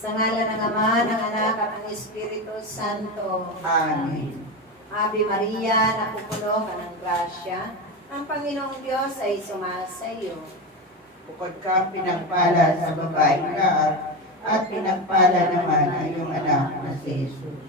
Sa ngalan ng Ama, ng Anak, at ng Espiritu Santo. Amen. Ave Maria, napupuno ka ng grasya, ang Panginoong Diyos ay sumasa iyo. Bukod ka pinagpala sa babaeng lahat, at pinagpala naman ang iyong anak na si Jesus.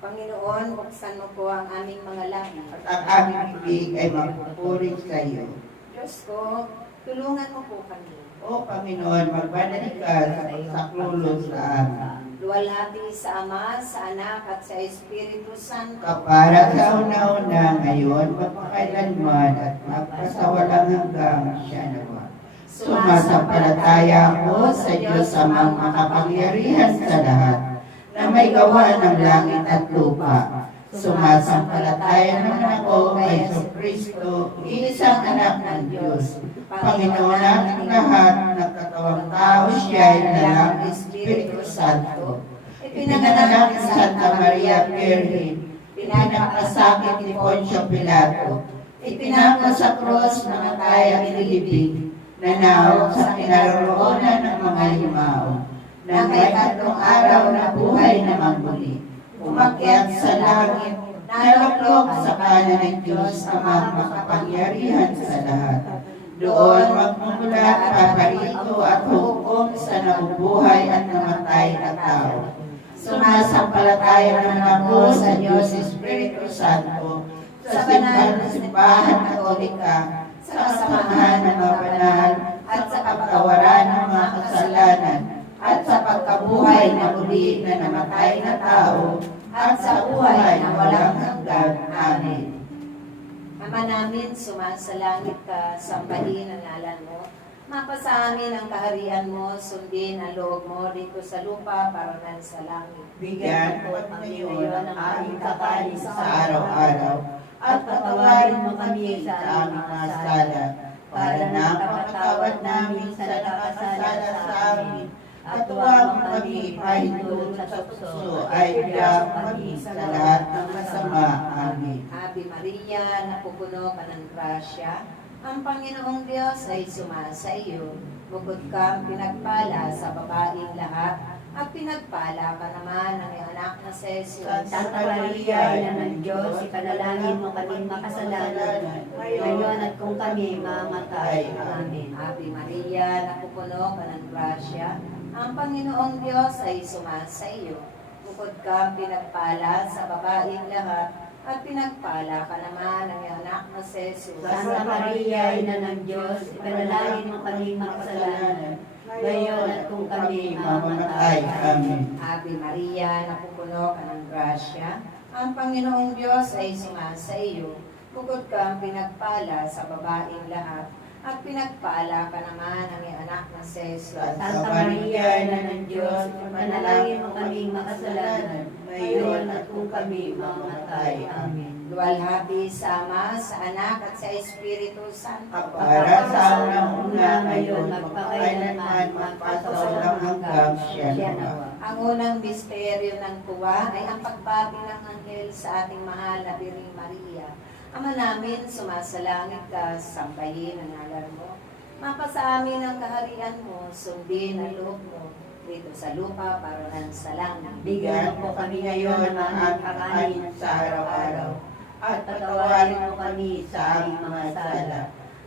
Panginoon, buksan mo po ang aming mga langit. At ang aming bibig ay magpupuri sa iyo. Diyos ko, tulungan mo po kami. O Panginoon, magbalik ka sa pagsaklulo sa amin. Luwalhati sa Ama, sa Anak, at sa Espiritu Santo. Kapara sa una-una, ngayon, magpakailanman, at magpasawalang hanggang siya naman. Sumasampalataya ako sa Diyos amang makapangyarihan sa lahat, na may gawa ng langit at lupa. Sumasampalataya naman ako kay Kristo, isang anak ng Diyos, Panginoon ng lahat, nagkatawang tao siya ay nalang Espiritu Santo. Ipinanganak ni Santa Maria Virgin, pinagpasakit ni Poncio Pilato, ipinako sa krus ng matay at nilibig, nanawag sa kinaroroonan ng mga limao, na may 3 araw na buhay na muli, umakyat sa langit, naluklok sa kanan ng Diyos amang makapangyarihan sa lahat. Doon magmumula at paparito at hukom sa nabubuhay at namatay na tao. Sumasampalataya naman ako sa Diyos Espiritu Santo, sa banal na simbahan katolika, sa kasamahan ng mga banal, at sa pagkawaran ng mga kasalanan, at sa pagkabuhay na muli na namatay na tao, at sa buhay na walang hanggan. Amen. Ama namin, sumasalangit ka, sambahin ang ngalan mo. Mapasa amin ang kaharian mo, sundin ang loob mo dito sa lupa para nan sa langit. Bigyan mo kami ngayon ng aming kakanin sa araw-araw, at patawarin mo kami sa aming mga sala, para na mapatawad namin sa nakakasala sa amin. At huwag mo kami ipahintulot sa tukso, ay biyang kami sa lahat ng masama. Amen. Ave Maria, napupuno ka ng grasya, ang Panginoong Diyos ay sumasa iyo. Bukod kang pinagpala sa babaeng lahat, at pinagpala ka naman ng iyong anak na si Jesus. Santa Maria, Ina ng Diyos, ipanalangin mo kami makasalanan, ngayon at kung kami mamatay. Amen. Ave Maria, napupuno ka ng grasya, ang Panginoong Diyos ay sumasa iyo. Bukod kang pinagpala sa babaeng lahat, at pinagpala ka naman ng iyong anak na si Jesus. Santa Maria, Ina ng Diyos, ipanalangin mo kami makasalanan, ngayon at kung kami mamatay. Amen. Ave Maria, napupuno ka ng grasya, ang Panginoong Diyos ay sumasa iyo. Bukod kang pinagpala sa babaeng lahat, at pinagpala ka naman ng iyong anak na si Jesus. Santa Maria, Ina ng Diyos, ipanalangin mo kami makasalanan, ngayon at kung kami mamatay. Amen. Luwalhati sa Ama, sa Anak, at sa Espiritu Santo. Para sa unang-una, ngayon, magpakailanman, magpasawalang hanggang siya naman. Ang unang misteryo ng tuwa ay ang pagbati ng anghel sa ating mahal na Birheng Maria. Ama namin, sumasalangit ka, sambahin ang ngalan mo. Mapasa amin ang kaharian mo, sundin ang loob mo, dito sa lupa para nan sa langit. Bigyan mo kami ngayon ng aming kakanin sa araw-araw, at patawarin mo kami sa aming mga sala,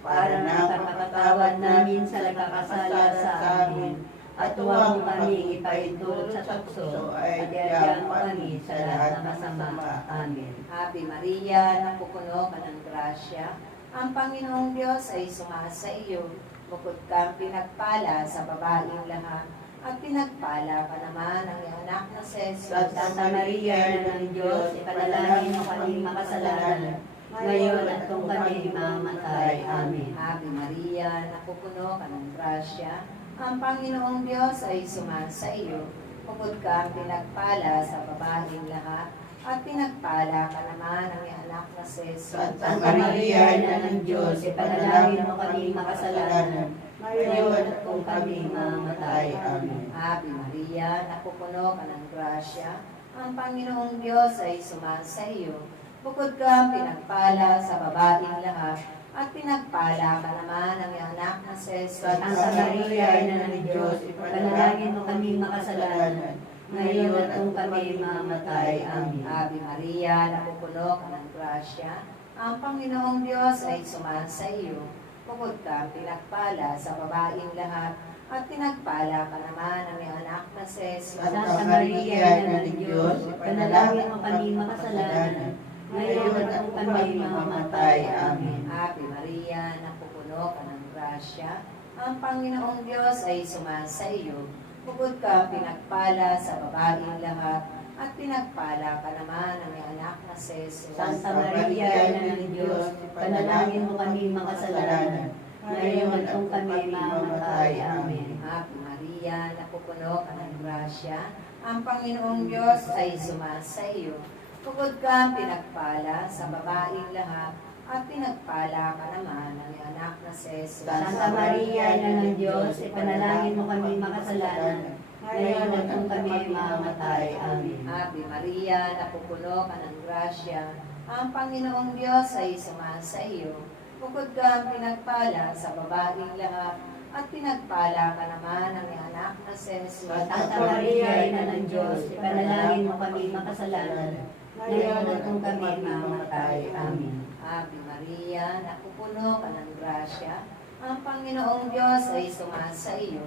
para na pagpapatawad namin sa nagkakasala sa amin, at huwag mo kami ipahintulot sa tukso, at iadyan mo kami sa lahat ng masama. Amen. Ave Maria, napupuno ka ng grasya, ang Panginoong Diyos ay sumasa iyo. Bukod kang pinagpala sa babaeng lahat, at pinagpala ka naman ng iyong anak na si Jesus. Santa Maria, Ina ng Diyos, ipanalangin mo kami makasalanan, ngayon at kung kami mamatay. Amen. Ave Maria, napupuno ka ng grasya, ang Panginoong Diyos ay sumasa iyo. Bukod kang pinagpala sa babaeng lahat, at pinagpala ka naman ng iyong anak na si Jesus. Santa Maria, Ina ng Diyos, ipanalangin mo kami makasalanan, ngayon at kung kami mamatay. Amen. Ave Maria, napupuno ka ng grasya, ang Panginoong Diyos ay sumasa iyo. Bukod kang pinagpala sa babaeng lahat, at pinagpala ka naman ng iyong anak na si Jesus. Santa Maria, Ina ng Diyos, ipanalangin mo kami makasalanan, ngayon at kung kami mamatay. Amen. Ave Maria, napupuno ka ng grasya, ang Panginoong Diyos ay sumasa iyo. Bukod ka pinagpala sa babaeng lahat, at pinagpala ka naman ng iyong anak na si Jesus. Santa Maria, Ina ng Diyos, ipanalangin mo kami makasalanan, ngayon at kung kami mamatay. Amen. Ave Maria, napupuno ka ng grasya, ang Panginoong Diyos ay sumasa iyo. Bukod ka pinagpala sa babaeng lahat, at pinagpala ka naman ng iyong anak na si Jesus. Santa Maria, Ina ng Diyos, ipanalangin mo kami makasalanan, ngayon at kung kami mamatay. Amen. Ave Maria, napupuno ka ng grasya, ang Panginoong Diyos ay sumasa iyo. Bukod ka pinagpala sa babaeng lahat, at pinagpala ka naman ng iyong anak na si Jesus. Santa Maria, Ina ng Diyos, ipanalangin mo kami makasalanan, ngayon at kung kami mamatay. Amen. Ave Maria, napupuno ka ng grasya, ang Panginoong Diyos ay sumasa iyo. Bukod ka pinagpala sa babaeng lahat, at pinagpala ka naman ng iyong anak na si Jesus. Santa Maria, Ina ng Diyos, ipanalangin mo kami makasalanan, ngayon at kung kami mamatay. Amen. Ave Maria, napupuno ka ng grasya, ang Panginoong Diyos ay sumasa iyo.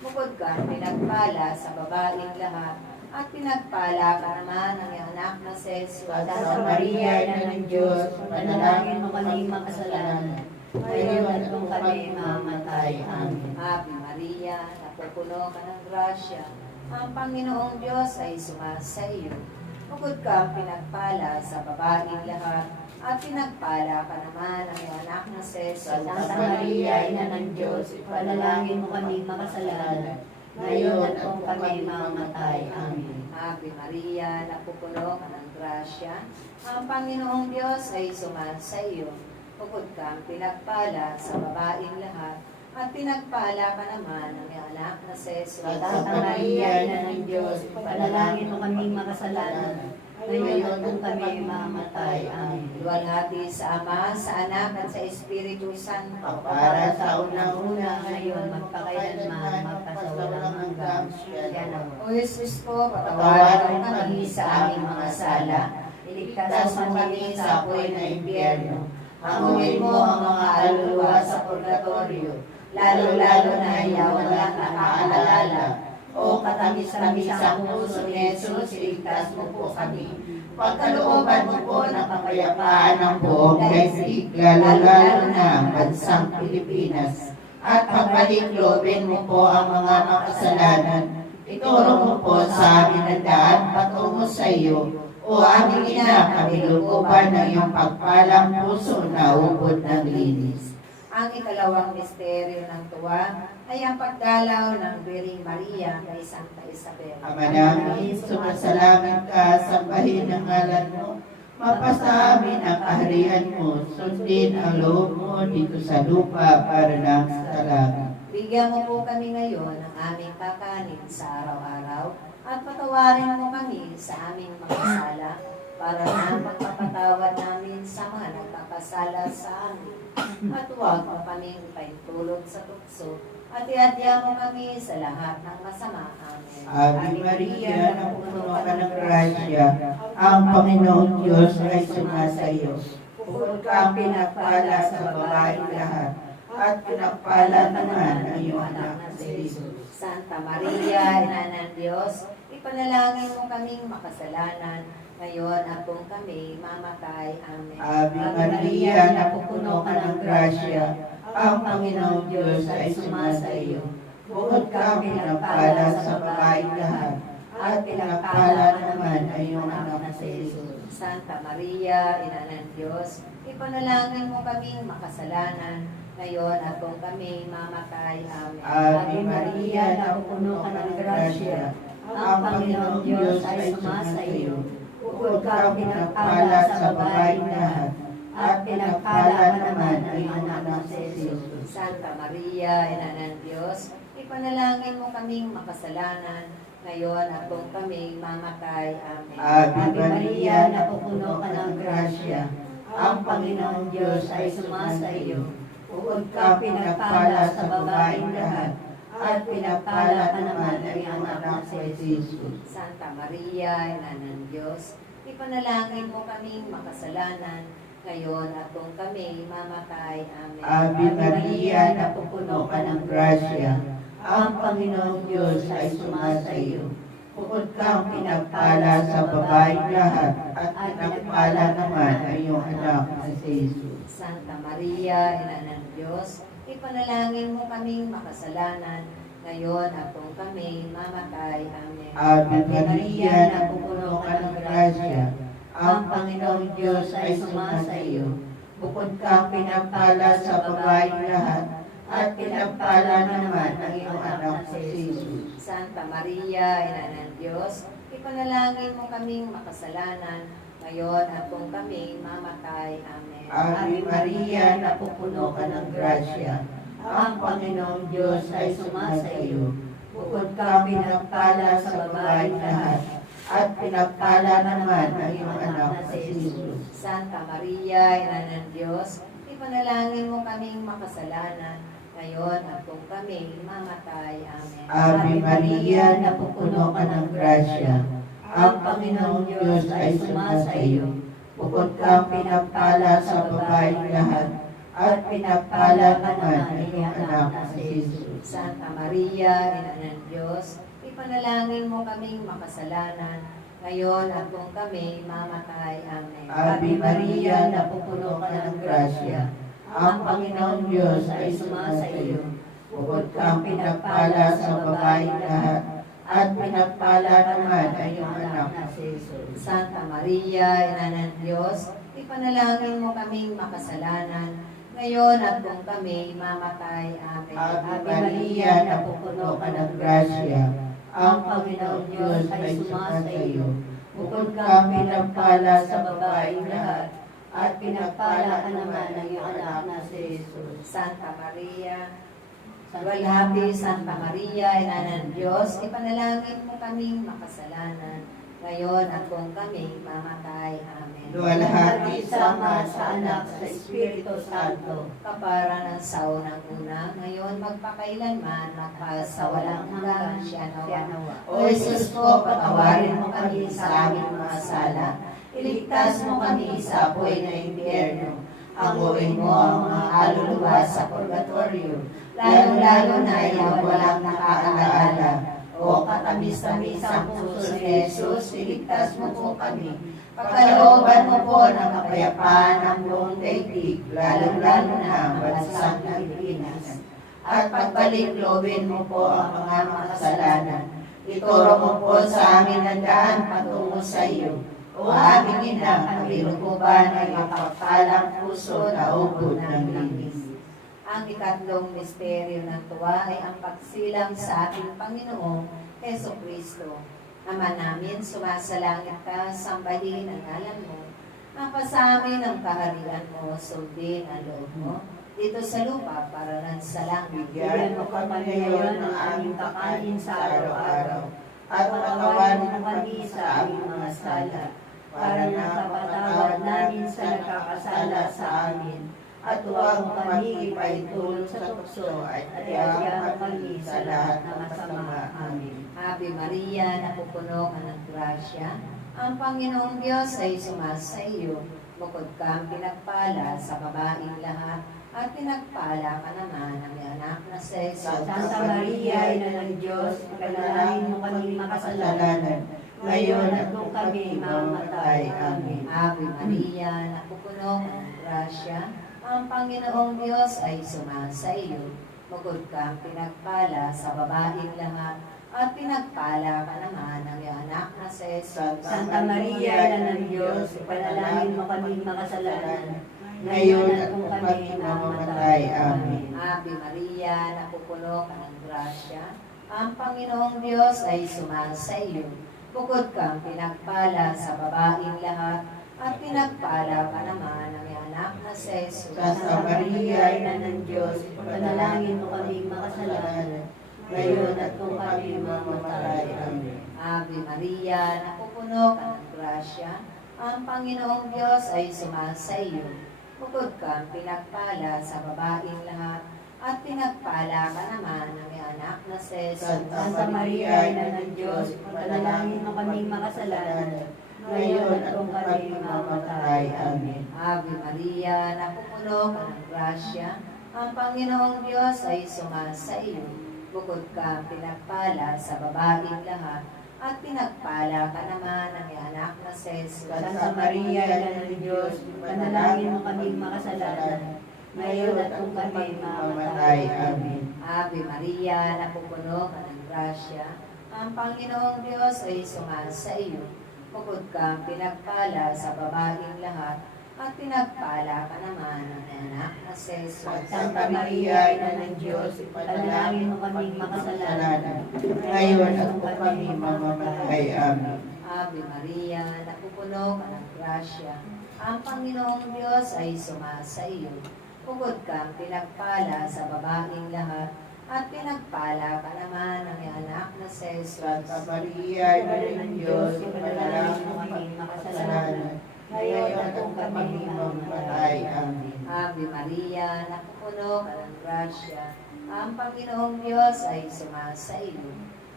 Bukod ka pinagpala sa babaeng lahat, at pinagpala ka naman ng iyong anak na si Jesus. Santa Maria, Ina ng Diyos, ipanalangin mo kami makasalanan, ngayon at kung kami mamatay. Amen. Ave Maria, napupuno ka ng grasya, ang Panginoong Diyos ay sumasa iyo. Bukod ka pinagpala sa babaeng lahat, at pinagpala ka naman ng iyong anak na si Jesus. Santa Maria, Ina ng Diyos, ipanalangin mo kami makasalanan, ngayon at kung kami mamatay. Amen. Ave Maria, napupuno ka ng grasya, ang Panginoong Diyos ay sumasa iyo. Bukod ka pinagpala sa babaeng lahat, at pinagpala ka naman ng iyong anak na si Jesus. Santa Maria, Ina ng Diyos, ipanalangin mo kami makasalanan, ngayon at kung kami mamatay. Amen. Luwalhati sa Ama, sa Anak, at sa Espiritu Santo. Para sa unang-una, ngayon, magpakailanman, magpasawalang hanggang siya. O Jesus po, patawarin mo kami sa aming mga sala. Iligtas mo kami sa apoy na impyerno. Hanguin mo ang mga aluluwa sa purgatorio, lalo-lalo na yung walang nakaalala. O katamis-tamis ang puso ni Jesus, iligtas mo po kami. Pagkalooban mo po ng kapayapaan ng buong daigdig, lalo-lalo na ang bansang Pilipinas. At pagbalik loobin mo po ang mga makasalanan. Ituro mo po sa amin ang daan patungo sa iyo. O aming ina, kamilukuban ng iyong pagpalang puso na ubod ng linis. Ang ikalawang misteryo ng tuwa ay ang pagdalaw ng Biring Maria kay Santa Isabel. Ama namin, sumasalangit ka, sambahin ang ngalan mo. Mapasa amin ang kaharian mo, sundin ang loob mo dito sa lupa para lang sa langit. Bigyan mo po kami ngayon ng aming kakanin sa araw-araw, at patawarin mo kami sa aming mga sala, para na magpapatawad namin sa mga nagpapasala sa amin. At huwag mo kaming ipaintulog sa tukso, at iadya mo kami sa lahat ng masama. Amen. Ave Maria, napupuno ka ng grasya, ang Panginoong Diyos ay sumasa iyo. Bukod ka pinagpala sa babaeng lahat, at pinagpala naman ang iyong anak na si Jesus. Santa Maria, Ina ng Diyos, ipanalangin mo kaming makasalanan, ngayon at kung kami mamatay. Amen. Ave Maria, napupuno ka ng grasya, ang Panginoong Diyos ay sumasa iyo. Bukod ka pinagpala sa babaeng lahat, at pinagpala naman ang iyong anak na si Jesus. Santa Maria, Ina ng Diyos, ipanalangin mo kaming makasalanan, ngayon at kung kami mamatay. Amen. Ave Maria, napupuno ka ng grasya, ang Panginoong Diyos ay sumasa iyo. Bukod ka pinagpala sa babaeng lahat, at pinagpala naman ang iyong anak na si Jesus. Santa Maria, Ina ng Diyos, ipanalangin mo kaming makasalanan, ngayon at kung kami mamatay. Amen. Ave Maria, napupuno ka ng grasya, Ang Panginoong Diyos ay sumasa iyo. Bukod ka pinagpala sa babaeng lahat, at pinagpala ka naman ng iyong anak na si Jesus. Santa Maria, Ina ng Diyos, ipanalangin mo kaming makasalanan, ngayon at kung kami mamatay. Amen. Ave Maria, napupuno ka ng grasya. Ang Panginoong Diyos ay sumasa iyo. Bukod kang pinagpala sa babaeng lahat, at pinagpala naman ang iyong anak na si Jesus. Santa Maria, Ina ng Diyos, ipanalangin mo kaming makasalanan, ngayon at kung kami mamatay. Amen. Ave Maria, napupuno ka ng grasya. Ang Panginoong Diyos ay sumasa iyo. Bukod kang pinagpala sa babaeng lahat, at pinagpala naman ang iyong anak na si Jesus. Santa Maria, Ina ng Diyos, ipanalangin mo kaming makasalanan, ngayon at kung kami mamatay. Amen. Ave Maria, napupuno ka ng grasya. Ang Panginoong Diyos ay sumasa iyo. Bukod kang pinagpala sa babaeng lahat, at pinagpala naman ang iyong anak na si Jesus. Santa Maria, Ina ng Diyos, ipanalangin mo kaming makasalanan, ngayon at kung kami mamatay. Amen. Ave Maria, napupuno ka ng grasya. Ang Panginoong Diyos ay sumasa iyo. Bukod kang pinagpala sa babaeng lahat, at pinagpala naman ang iyong anak na si Jesus. Santa Maria, Ina ng Diyos, ipanalangin mo kaming makasalanan, ngayon at kung kami mamatay. Amen. Ave Maria, napupuno ka ng grasya. Ang Panginoong Diyos ay sumasa iyo. Bukod kang pinagpala sa babaeng lahat, at pinagpala naman ang iyong anak na si Jesus. Santa Maria, Ina ng Diyos, ipanalangin mo kaming makasalanan, ngayon at kung kami mamatay. Amen. Ave Maria, napupuno ka ng grasya. Ang Panginoong Diyos ay sumasa iyo. Bukod kang pinagpala sa babaeng lahat, at pinagpala ka naman ang iyong anak na si Jesus. Santa Maria, Luwalhati, Santa Maria, Ina ng Diyos, ipanalangin mo kaming makasalanan, ngayon at kung kami mamatay. Amen. Luwalhati Sama sa Anak sa Espiritu Santo. Kapara ng sao ng una, ngayon magpakailanman, magpasawalang hanggan siya nawa. O Jesus ko, patawarin mo kami sa aming mga sala. Iligtas mo kami sa apoy na impyerno. Hanguin mo ang mga kaluluwa sa purgatorio, lalo-lalo na yung walang nakakaalaala. O katamis-tamis ang puso ni Jesus, iligtas mo po kami. Pagkalooban mo po ng kapayapaan ang buong daigdig, lalo-lalo na ang bansang Pilipinas. At pagbalik loobin mo po ang mga makasalanan. Ituro mo po sa amin ang daan patungo sa iyo. O aming ina, kabiro ko ba ng mapagpalang puso na ubod ng linis? Ang ikatlong misteryo ng tuwa ay ang pagsilang sa ating Panginoong Heso Kristo. Ama namin, sumasalangit ka, sambahin ang ngalan mo. Mapasamin ang kaharian mo, sundin ang loob mo, dito sa lupa para lang sa langit. Bigyan mo kami ngayon ng aming kakanin sa araw-araw, At patawarin mo kami sa aming mga sala, para napapatawad namin sa nagkakasala sa amin. At huwag mo kami ipaitulong sa tukso, at ayaw mo kami sa lahat ng masama. Amen. Ave Maria, napupuno ka ng grasya, ang Panginoong Diyos ay sumasa iyo. Bukod kang pinagpala sa babaeng lahat, at pinagpala ka naman ng anak na si Jesus. Santa Maria, Ina ng Diyos, ipanalangin mo kami makasalanan, ngayon at kung kami mamatay. Amen. Ave Maria, napupuno ka ng grasya, ang Panginoong Diyos ay sumasa iyo. Bukod kang pinagpala sa babaeng lahat, at pinagpala ka naman ng anak na si Jesus. Santa Maria, Ina ng Diyos, ipanalangin mo kami makasalanan, ngayon at kung kami mamatay. Amen. Ave Maria, napupuno ka ng grasya, ang Panginoong Diyos ay sumasa iyo. Bukod kang pinagpala sa babaeng lahat, at pinagpala ka naman ng anak na si Jesus. Santa Maria, Ina ng Diyos, ipanalangin mo kami makasalanan, ngayon at kung kami mamatay. Amen. Ave Maria, napupuno ka ng grasya, Ang Panginoong Diyos ay sumasa iyo. Bukod kang pinagpala sa babaeng lahat, at pinagpala ka naman ng iyong anak na si Jesus. Santa Maria, Ina ng Diyos, panalangin mo kaming makasalanan, ngayon at kung kami mamatay. Amen. Ave Maria, napupuno ka ng grasya, ang Panginoong Diyos ay sumasa iyo. Bukod kang pinagpala sa babaeng lahat, at pinagpala ka naman ng iyong anak na si Jesus. Santa Maria, Ina ng Diyos, panalangin mo kaming makasalanan, ngayon at kung kami mamatay. Amen. Ave Maria, napupuno ka ng grasya, ang Panginoong Diyos ay sumasa iyo. Bukod kang pinagpala sa babaeng lahat, at pinagpala ka naman ng anak na si Jesus. Santa Maria, Ina ng Diyos, panalangin mo kaming makasalanan, ngayon at kung kami mamamatay. Amen. Ave Maria, napupuno ka ng grasya, ang Panginoong Diyos ay sumasa iyo. Bukod kang pinagpala sa babaeng lahat, at pinagpala ka naman ng iyong anak na si Jesus. Santa Maria, Ina ng Diyos, panalangin mo kaming makasalanan, ngayon at kung kami mamamatay. Amen. Ave Maria, napupuno ka ng grasya, ang Panginoong Diyos ay sumasa iyo.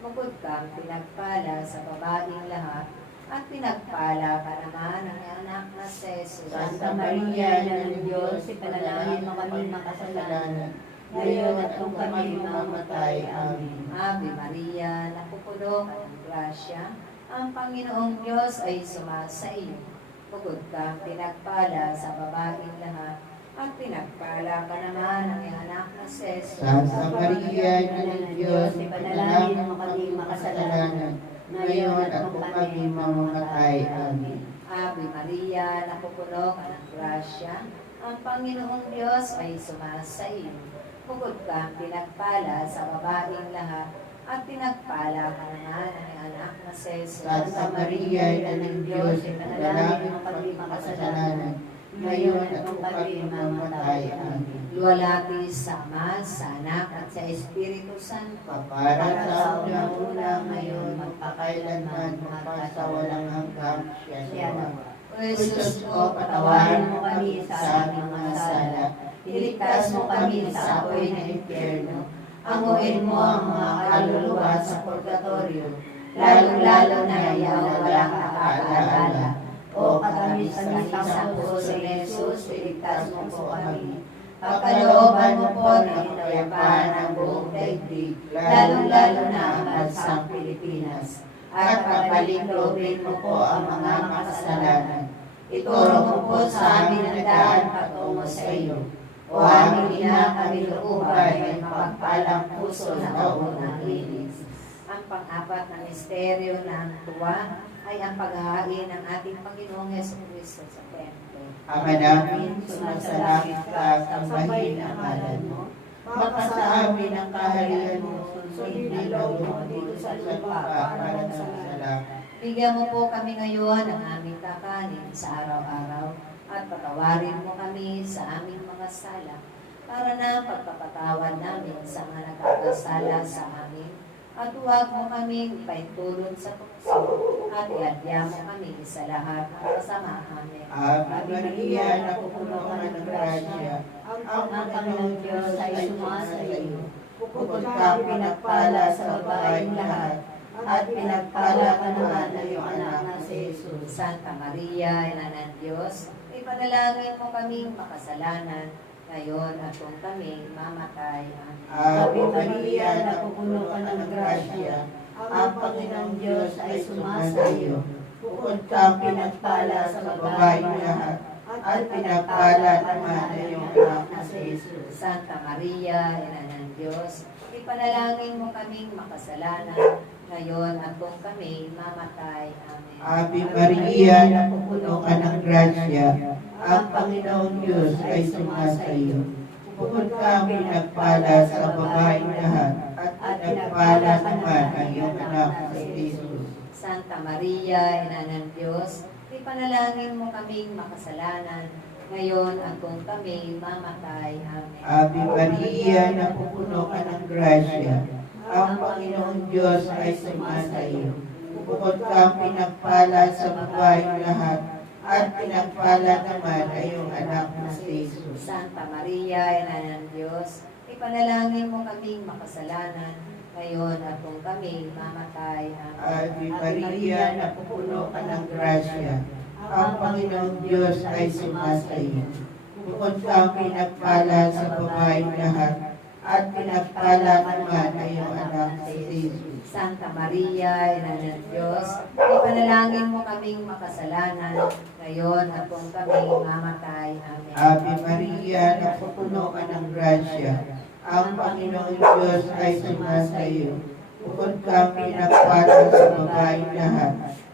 Bukod kang pinagpala sa babaeng lahat, at pinagpala ka naman ng iyong anak na si Jesus. Santa Maria, Ina ng Diyos, panalangin mo kaming makasalanan, ngayon at kung kami mamatay. Amen. Ave Maria, napupuno ka ng grasya, ang Panginoong Diyos ay sumasa iyo. Bukod kang pinagpala sa babaeng lahat, at pinagpala ka naman ng iyong anak na si Jesus. Santa Maria, Ina ng Diyos, panalangin mo kaming makasalanan, ngayon at kung kami mamatay. Amen. Ave Maria, napupuno ka ng grasya, ang Panginoong Diyos ay sumasa iyo. Bukod kang pinagpala sa babaeng lahat, at pinagpala ka naman ng iyong anak na si Jesus. Santa Maria, Ina ng Diyos, panalangin mo kaming makasalanan, ngayon at kung kami mamamatay. Amen. Luwalhati sa Ama, sa Anak, at sa Espiritu Santo. Para sa unang-una ngayon, magpakailanman, magpasawalang hanggang siya nawa. O Jesus ko, patawarin mo kami sa aming mga sala. Iligtas mo kami sa apoy ng impyerno. Anguin mo ang mga kaluluwa sa purgatorio, lalong-lalo na yung walang nakakaalala. O katamis-tamis ang puso ni Jesus, iligtas mo po kami. Pagkalooban mo po ng kapayapaan ang buong daigdig, lalong-lalo na ang bansang Pilipinas. At pagpalinlobin mo po ang mga makasalanan. Ituro mo po sa amin ang daan patungo sa iyo. O aming ina, kami luubay ay mapagpalang puso na kaunang linis. Ang pang-apat na misteryo ng tuwa ay ang paghahain ng ating Panginoong Jesucristo sa templo. Ama namin, sumasalangit ka, sambahin ang ngalan mo. Mapasa amin ang kaharian mo, sundin ang loob mo dito sa lupa para sa langit. Bigyan mo po kami ngayon ng aming kakanin sa araw-araw, at patawarin mo kami sa aming mga sala, para na pagpapatawad namin sa mga nagkakasala sa amin. At huwag mo kami paintulon sa tukso, at iadya mo kami sa lahat ng kasama. Amen. Ave Maria, napupuno ka ng grasya, Ang Panginoong Diyos ay sumasa iyo. Bukod kang pinagpala sa babaeng lahat, at pinagpala ka naman ng iyong anak na si Jesus. Santa Maria, Ina ng Diyos, ipanalangin mo kaming makasalanan, ngayon at kung kami mamatay. Amen. Ave Maria, napupuno ka ng grasya, Ang Panginoong Diyos ay sumasa iyo. bukod kang pinagpala sa babaeng lahat, at pinagpala naman ang iyong anak na si Jesus. Santa Maria, Ina ng Diyos, ipanalangin mo kaming makasalanan, ngayon at kung kami mamatay. Amen. Ave Maria, napupuno ka ng grasya, ang Panginoong Diyos ay sumasa iyo. Bukod kang pinagpala sa babaeng lahat, at pinagpala naman ang iyong anak na si Jesus. Santa Maria, Ina ng Diyos, ipanalangin mo kaming makasalanan, ngayon at kung kami mamatay. Amen. Ave Maria, napupuno ka ng grasya, ang Panginoong Diyos ay sumasa iyo. Bukod kang pinagpala sa babaeng lahat, at pinagpala naman ay iyong anak na si Jesus. Santa Maria, Ina ng Diyos, ipanalangin mo kaming makasalanan, ngayon at kung kami mamatay. Amen. Ave Maria, napupuno ka ng grasya. Ang Panginoong Diyos ay sumasa iyo. Bukod kang pinagpala sa babaeng lahat, at pinagpala naman ay iyong anak na si Jesus. Santa Maria, Ina ng Diyos, ipanalangin mo kaming makasalanan, ngayon at kung kami mamatay. Amen. Ave Maria, napupuno ka ng grasya. Ang Panginoong Diyos ay sumasa iyo. Bukod kang pinagpala sa babaeng lahat,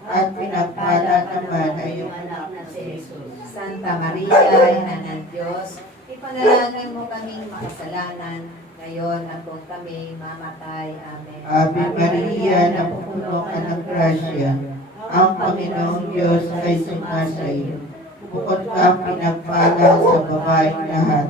at pinagpala naman ay iyong anak na si Jesus. Santa Maria, Ina ng Diyos, ipanalangin mo kaming makasalanan, ngayon at kung kami mamatay. Amen. Ave Maria, napupuno ka ng grasya. Ang Panginoong Diyos ay sumasa iyo. Bukod kang pinagpala sa babaeng lahat,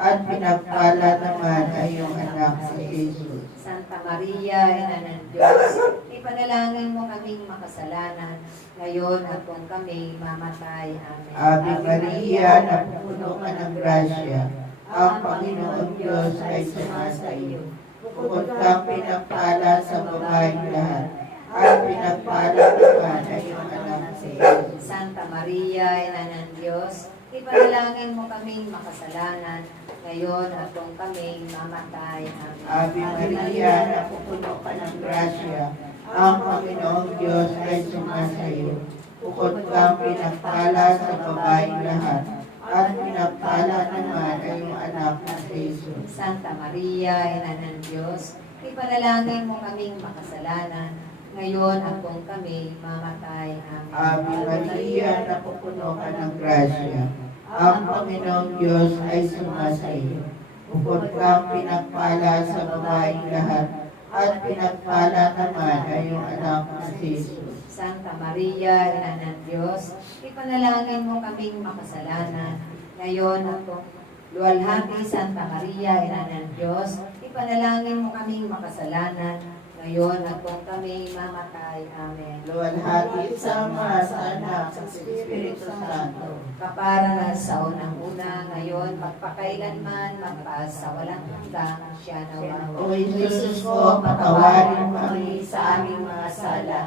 at pinagpala naman ay iyong anak si Jesus. Santa Maria, Ina ng Diyos, ipanalangin mo kaming makasalanan, ngayon at kung kami mamatay. Amen. Ave Maria, napupuno ka ng grasya. Ang Panginoong Diyos ay sumasa iyo. Bukod kang pinagpala sa babaeng lahat, at pinagpala naman ay iyong anak si Jesus. Santa Maria, Ina ng Diyos, ipanalangin mo kaming makasalanan, ngayon at kung kami mamatay. Amen. Ave Maria, napupuno ka ng grasya. Ang Panginoong Diyos ay sumasa iyo. Bukod kang pinagpala sa babaeng lahat, at pinagpala naman ay iyong anak na si Jesus. Santa Maria, Ina ng Diyos, ipanalangin mo kaming makasalanan, ngayon at kung kami mamatay. Amen. Ave Maria, napupuno ka ng grasya. Ang Panginoong Diyos ay sumasa iyo. Bukod kang pinagpala sa babaeng lahat, at pinagpala naman ay iyong anak na si Jesus. Santa Maria, Ina ng Diyos, ipanalangin mo kaming makasalanan, ngayon at kung luwalhati. Santa Maria, Ina ng Diyos, ipanalangin mo kaming makasalanan, ngayon at kung kami mamatay. Amen. Luwalhati sa Ama, sa Anak, sa Espiritu Santo. Kapara sa unang-una, ngayon, magpakailanman, magpasawalang hanggang siya nawa. O Jesus ko, patawarin mo kami sa aming mga sala.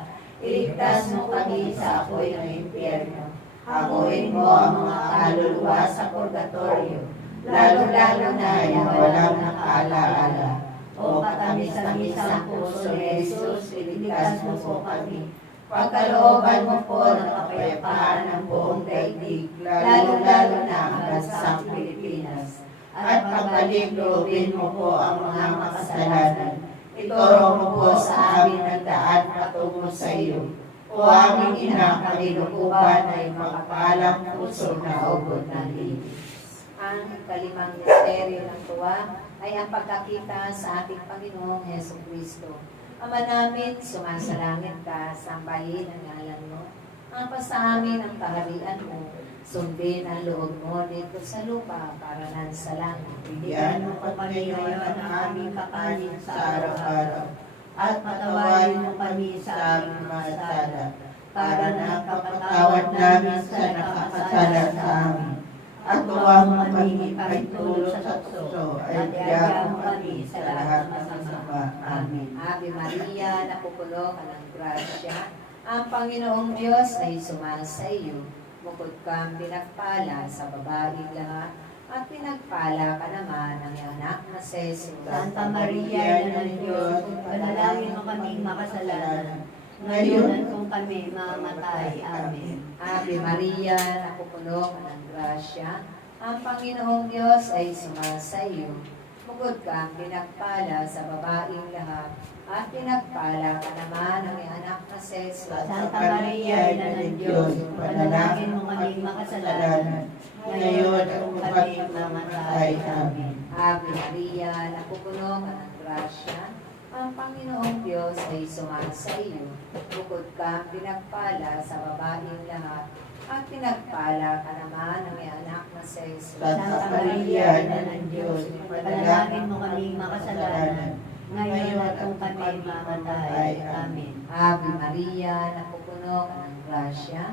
Iligtas mo kami sa apoy ng impyerno. Hanguin mo ang mga kaluluwa sa purgatorio, lalo-lalo na yung walang nakaalaala. O katamis-tamis ang puso ni Jesus, iligtas mo po kami. Pagkalooban mo po ng kapayapaan ng buong daigdig, lalo-lalo na ang bansang Pilipinas. At pagbalik-loobin mo po ang mga makasalanan. Ituro mo po sa amin ang daan patungo sa iyo. O aming ina, kalilukuban ay makapalang puso na ugod ng linis. Ang ikalimang misteryo ng tuwa ay ang pagkakita sa ating Panginoong Heso Kristo. Ama namin, sumasalangit ka, sambahin ang ngalan mo. Ang sa amin ang kaharian mo, sundin ang loob mo dito sa lupa para nan sa langit. Bigyan mo kami ngayon ang aming kakanin sa araw-araw, at patawarin mo kami sa aming mga sala, para na ang kapatawad namin sa nakakasala sa amin. At huwag mo kami ipahintulot sa tukso, at iyagan mo kami sa lahat ng masama. Amen. Ave Maria, napupuno ka ng grasya, ang Panginoong Diyos ay sumasa iyo. Bukod kang pinagpala sa babaeng lahat, at pinagpala ka naman ng iyong anak na si Jesus. Santa Maria, Ina ng Diyos, panalangin mo kaming makasalanan, ngayon at kung kami mamatay. Amen. Ave Maria, napupuno ka ng grasya, ang Panginoong Diyos ay sumasa iyo. Bukod kang pinagpala sa babaeng lahat, at pinagpala ka naman ng iyong anak na si Jesus. Santa Maria, Ina ng Diyos, panalangin mo kaming makasalanan, ngayon at kung kami mamatay. Amen. Ave Maria, napupuno ka ng grasya, ang Panginoong Diyos ay sumasa iyo. Bukod kang pinagpala sa babaeng lahat, at pinagpala ka naman ng iyong anak na si Jesus. Santa Maria, Ina ng Diyos, panalangin mo kaming makasalanan, ngayon at kung kami mamatay. Amen. Ave Maria, napupuno ka ng grasya,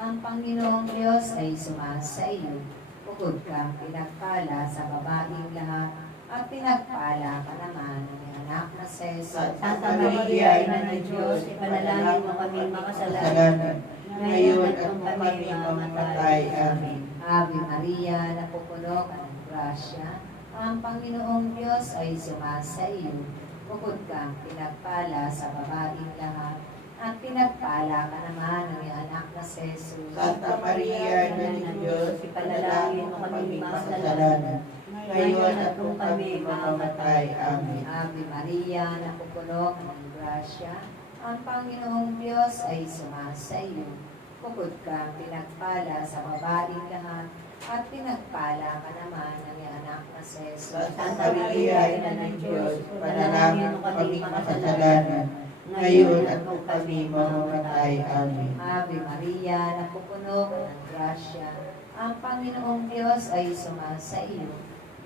Ang Panginoong Diyos ay sumasa iyo. Bukod kang pinagpala sa babaeng lahat, at pinagpala ka naman ng iyong anak na si Jesus. Santa Maria, Ina ng Diyos, ipanalangin mo kami makasalanan, ngayon at kung kami mamamatay. Amen. Ave Maria, napupuno ka ng grasya, ang Panginoong Diyos ay sumasa iyo. Bukod kang pinagpala sa babaeng lahat, at pinagpala ka naman ng iyong anak na si Jesus. Santa Maria, Ina ng Diyos, ipanalangin mo kami makasalanan, ngayon at kung kami mamamatay. Amen. Ave Maria, napupuno ka ng grasya, ang Panginoong Diyos ay sumasa iyo. Bukod kang pinagpala sa babaeng lahat, at pinagpala ka naman ng iyong anak na si Jesus. Santa Maria, Ina ng Diyos, ipanalangin mo kami makasalanan, ngayon at kung kami mamamatay. Amen. Ave Maria, napupuno ka ng grasya, ang Panginoong Diyos ay sumasa iyo.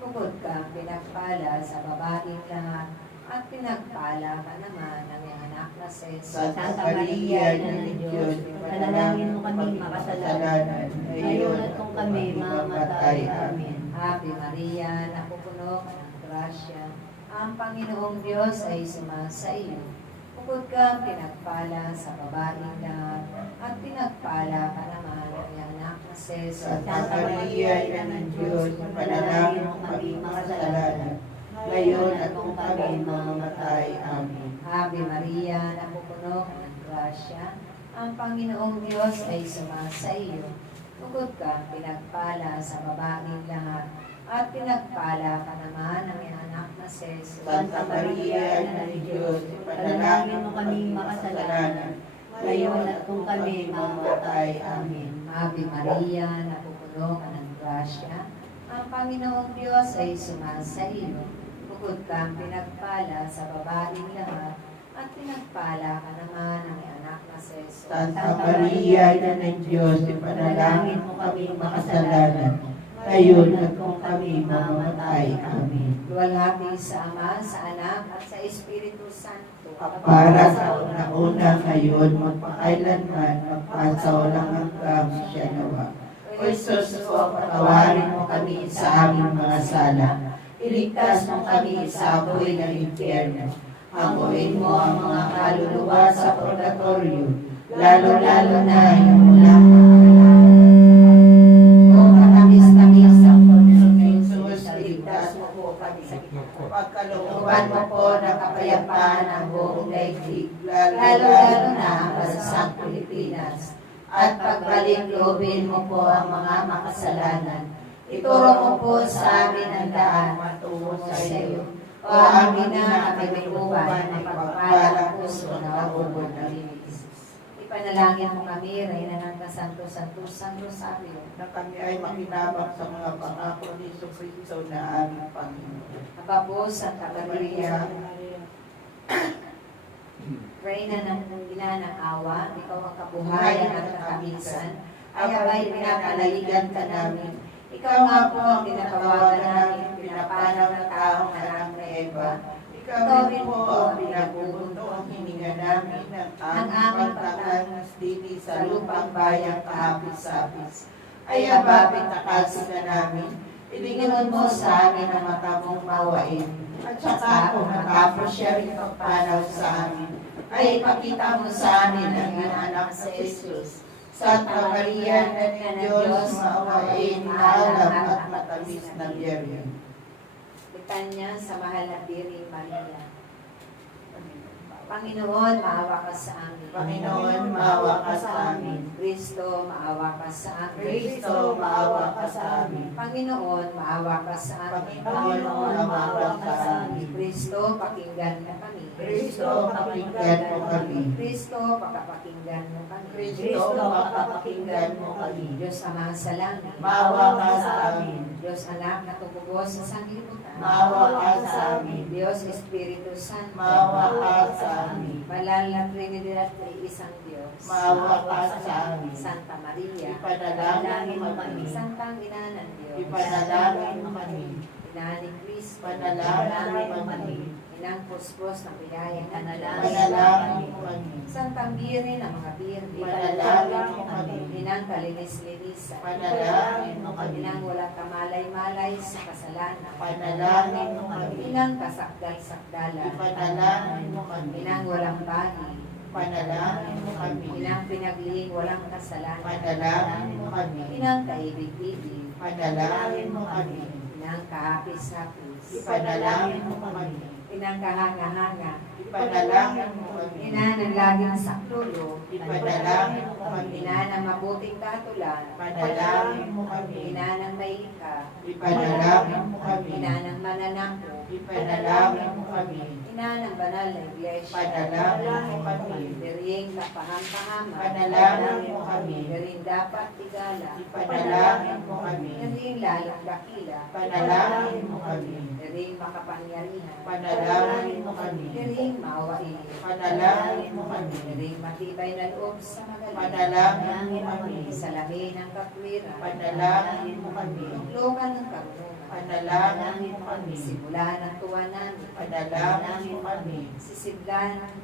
Bukod kang pinagpala sa babaeng lahat, at pinagpala ka naman ng iyong anak na si Jesus. Santa Maria, Ina ng Diyos, ipanalangin mo kami makasalanan, ngayon at kung kami mamamatay. Amen. Ave Maria, napupuno ka ng grasya, ang Panginoong Diyos ay sumasa iyo. Bukod kang pinagpala sa babaeng lahat, at pinagpala ka naman ng iyong anak na si Jesus. Santa Maria, Ina ng Diyos, ipanalangin mo kami makasalanan, ngayon at kung kami mamamatay. Amen. Ave Maria, napupuno ka ng grasya, ang Panginoong Diyos ay sumasa iyo. Bukod kang pinagpala sa babaeng lahat, at pinagpala ka naman ng iyong anak na si Jesus. Santa Maria, Ina ng Diyos, ipanalangin mo kami makasalanan, ngayon at kung kami mamamatay. Amen. Ave Maria, napupuno ka ng grasya, ang Panginoong Diyos ay sumasa iyo. Bukod kang pinagpala sa babaeng lahat, at pinagpala ka naman ng iyong anak na si Jesus. Santa Maria, Ina ng Diyos, ipanalangin mo kami makasalanan, ngayon at kung kami mamamatay. Amen. Luwalhati sa Ama, sa Anak, at sa Espiritu Santo. Para sa una-una ngayon, magpakailanman, magpasawalang hanggang siya nawa. O Jesus, patawarin mo kami sa aming mga sala. Iligtas mo kami sa apoy ng impyerno. Hanguin mo ang mga kaluluwa sa purgatorio, lalo-lalo na yung mula kung matamis-tamis ang puso ni Jesus, iligtas mo po kami. Pagkalooban mo po ng kapayapaan ang buong daigdig, lalo-lalo na ang bansang Pilipinas. At pagbalik loobin mo po ang mga makasalanan. Ituro mo po sa amin ang daan matungo sa iyo. O amin na kami buwan ng pagpalang puso na ubod ng Jesus. Ipanalangin mo kami, Reyna ng Kasanto-Santosang Rosario, Na kami ay makinabang sa mga pangako ni Jesucristo na aming Panginoon. Aba po, Santa Maria, Reyna ng ina ng awa, ikaw ang kabuhayan at kakamisan, ay abay pinakalaligan ka namin. Ikaw nga po ang tinatawagan namin, pinapanaw ng taong anak na Eva. Ikaw rin po ang pinagbubundo ang hininga namin ng aming pagtatanas dito sa lupang bayang kahapis-hapis. Ay abapit na kasina namin, ilingon mo sa amin ang matamong mawain. At saka kung matapos siya rin pagpanaw sa amin, ay ipakita mo sa amin ang iyong anak sa Jesus. Santa Maria, na ng Diyos, maawain, alam at matamis na Birhen. Litanya sa mahal na Birhen Maria. Panginoon, maawa ka sa amin. Panginoon, maawa ka sa amin. Kristo, maawa ka sa amin. Kristo, maawa ka sa amin. Panginoon, maawa ka sa amin. Panginoon, maawa ka sa amin. Kristo, pakinggan mo kami. Kristo, pakinggan mo kami. Kristo, pakapakinggan mo kami. Kristo, pakapakinggan mo kami. Diyos Ama sa langit. Maawa ka sa amin. Diyos Anak na tumubo sa sanglibutan. Maawa ka sa amin. Diyos Espiritu Santo. Maawa ka sa amin. Banal na Trinidad at isang Diyos. Maawa ka sa amin. Santa Maria. Ipanalangin mo kami. Santang Ina ng Diyos. Ipanalangin mo kami. Ina ni Cristo. Ipanalangin mo kami. Inang puspos ng biyayang Panalangin mo kami. Santang Birhen ng mga birhen, Panalangin mo kami. Inang kalinis-linisan, Panalangin mo kami. Inang walang kamalay-malay sa kasalanan, Panalangin mo kami. Inang kasakdal-sakdalan, Panalangin mo kami. Inang walang bahi, Panalangin mo kami. Inang pinagliing walang kasalanan, Panalangin mo kami. Inang kaibig-ibig, Panalangin mo kami. Inang kahapis-hapis, Ipanalangin mo kami. Inang kahanga-hanga, Ipanalangin mo kami. Ina ng laging saklolo, Ipanalangin mo kami. Ina ng mabuting katulan, Panalangin mo kami. Ina ng maika, Ipanalangin mo kami. Ina ng mananangko, Ipanalangin mo kami. Ina ng banal na iglesia, Panalangin mo kami. Diring kapaham-pahaman, Panalangin mo kami. Diring dapat tigala, Ipanalangin mo kami. Diring lalang dakila, Panalangin mo kami. Diring makapangyarihan, Panalangin mo kami. Diring maawain, Panalangin mo kami. Diring matibay na loob sa magaling, Panalangin mo kami. sa lahi ng katwiran, Panalangin mo kami. tuglokan ng karunungan, Panalangin mo kami. simula ng tuwa namin, Panalangin mo kami. sisidlan ng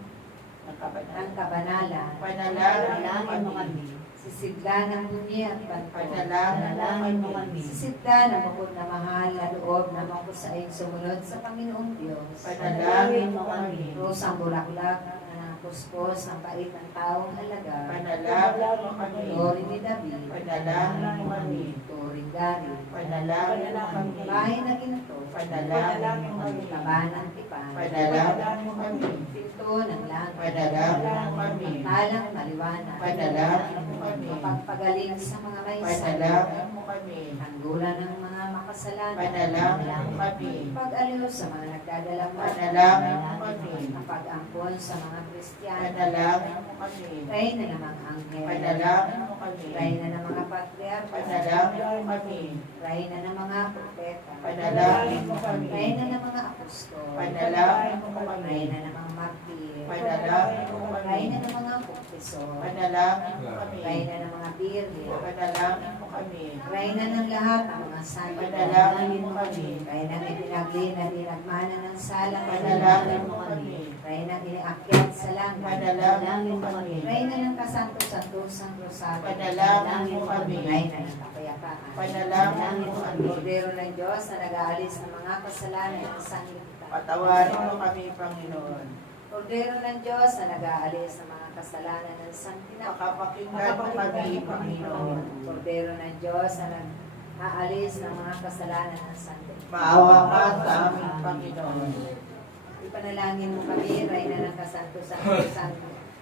kabanalan, Panalangin mo kami. sisidlan ng bunyi at banto, Panalangin mo kami. sisidlan ng bukod na mahal na loob na makusaing sumunod sa Panginoong Diyos, Panalangin mo kami. rosang bulaklak na puspos ng pait ng taong halaga, Panalangin mo kami. Glory ni David, Panalangin mo kami. Turing Gari, Panalangin mo kami. bahay na ginto, Panalangin mo kami. labanan tipan, Panalangin mo kami. pinto ng langit, Panalangin mo kami. talang maliwanag, Panalangin mo kami. pagpagaling sa mga may Panalangin mo kami. tanggulan ng mga makasalanan, Panalangin mo kami. pag-aliw sa mga nagdadalang Panalangin mo kami. ang pag-ampon sa mga Kristiyano, Panalangin mo kami. reyna ng mga anghel, Panalangin mo kami. reyna ng mga patriarka, Panalangin mo kami. reyna ng mga propeta, Panalangin mo kami. reyna ng mga apostol, Panalangin mo kami. reyna ng mga martir, Panalangin mo kami. reyna ng mga buktisor, Panalangin mo kami. reyna ng mga birhen, Panalangin mo kami. reyna ng lahat ng mga santo, Panalangin mo kami. reyna ng itinagli na dinagmana ng salang, Panalangin mo kami. reyna ng iniakyat sa langit, Panalangin mo kami. reyna ng kasanto-santosang rosario, Panalangin mo kami. reyna ng kapayapaan, Panalangin mo kami. Kordero ng Diyos na nag-aalis ng mga kasalanan ng sanlibutan. Patawarin mo kami, Panginoon. Kordero ng Diyos na nag-aalis ng mga kasalanan ng sanlibutan. Makapakinggan mo kami, Panginoon. Kordero ng Diyos na nag-aalis ng mga kasalanan ng sanlibutan. Maawa ka sa aming Panginoon. Ipanalangin mo kami, Reyna ng kasanto-santosang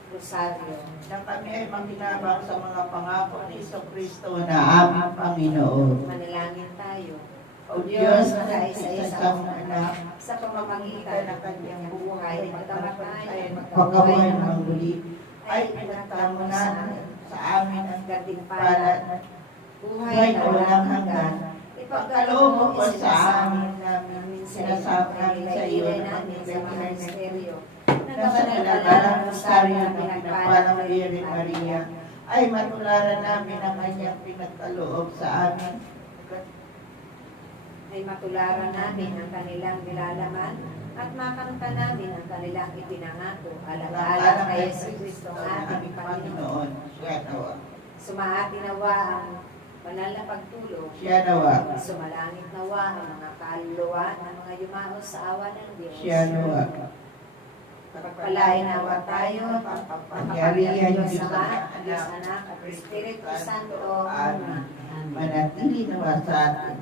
rosaryo. Na kami ay makinabang sa mga pangako ni Kristo na aming Panginoon. Manalangin tayo. O Diyos na kaisa-isang anak, Sa pamamagitan ng kanyang buhay at kamatayan, pagkabuhay ng muli, ay pinagtamo na sa amin ang gantimpala, buhay na walang hanggan. ipagkaloob mo Pagkaloob mo sa amin namin, sinasabi sinasabi namin sa iyo namin sa mga misteryo. Nasa pinagbalang rosaryo ng pinagpalang Virgen Maria, ay matularan namin ang kanyang pinagkaloob sa amin. Ay matularan namin ang kanilang nilalaman at makanta namin ang kanilang ipinangato. Alang-alang kay Yesu Cristo ang ating Panginoon. Siya nawa. Sumaati nawa ang banal na pagtulog. Siya nawa. Sumalangit nawa ang mga kaluluwa ng mga yumaos sa awa ng Diyos. Siya nawa. Pagpalain nawa tayo, Pagpapanyarihan Diyos Diyos Ama, Ama, Diyos Anak, at Espiritu Santo. Amen. Manatili nawa sa atin.